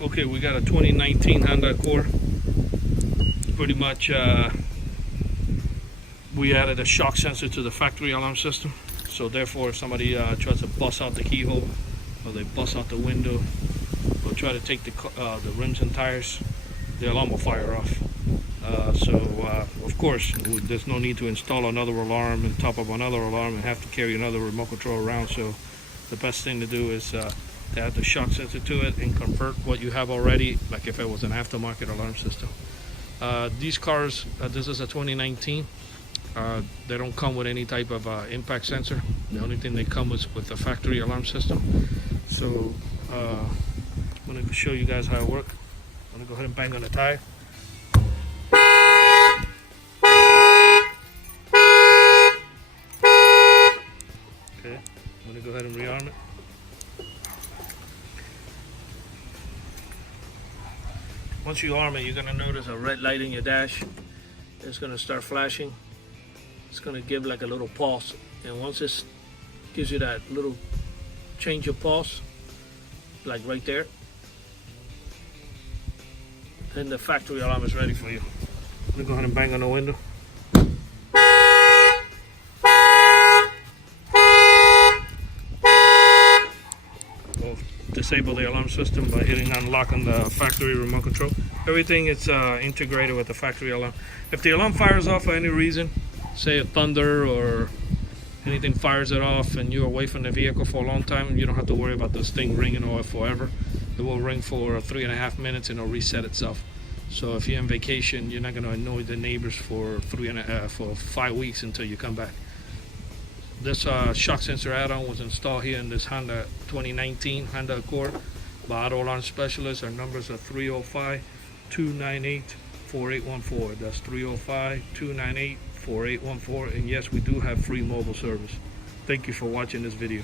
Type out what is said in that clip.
Okay, we got a 2019 Honda Accord. Pretty much we added a shock sensor to the factory alarm system. So therefore, if somebody tries to bust out the keyhole or they bust out the window or try to take the rims and tires, the alarm will fire off. Of course, there's no need to install another alarm on top of another alarm and have to carry another remote control around. So the best thing to do is to add the shock sensor to it and convert what you have already, like if it was an aftermarket alarm system. These cars, this is a 2019. They don't come with any type of impact sensor. The only thing they come with the factory alarm system. So I'm going to show you guys how it works. I'm going to go ahead and bang on the tire. Okay, I'm going to go ahead and rearm it. Once you arm it, you're going to notice a red light in your dash. It's going to start flashing. It's going to give like a little pulse, and once it gives you that little change of pulse, like right there, then the factory alarm is ready for you. I'm going to go ahead and bang on the window. We'll disable the alarm system by hitting unlock on the factory remote control. Everything is integrated with the factory alarm. If the alarm fires off for any reason, say a thunder or anything fires it off and you're away from the vehicle for a long time, you don't have to worry about this thing ringing off forever. It will ring for 3.5 minutes and it'll reset itself. So if you're on vacation, you're not going to annoy the neighbors for 5 weeks until you come back. This shock sensor add-on was installed here in this Honda 2019 Honda Accord by Auto Alarm Specialists. Our numbers are 305-298-4814. That's 305-298-4814. And yes, we do have free mobile service. Thank you for watching this video.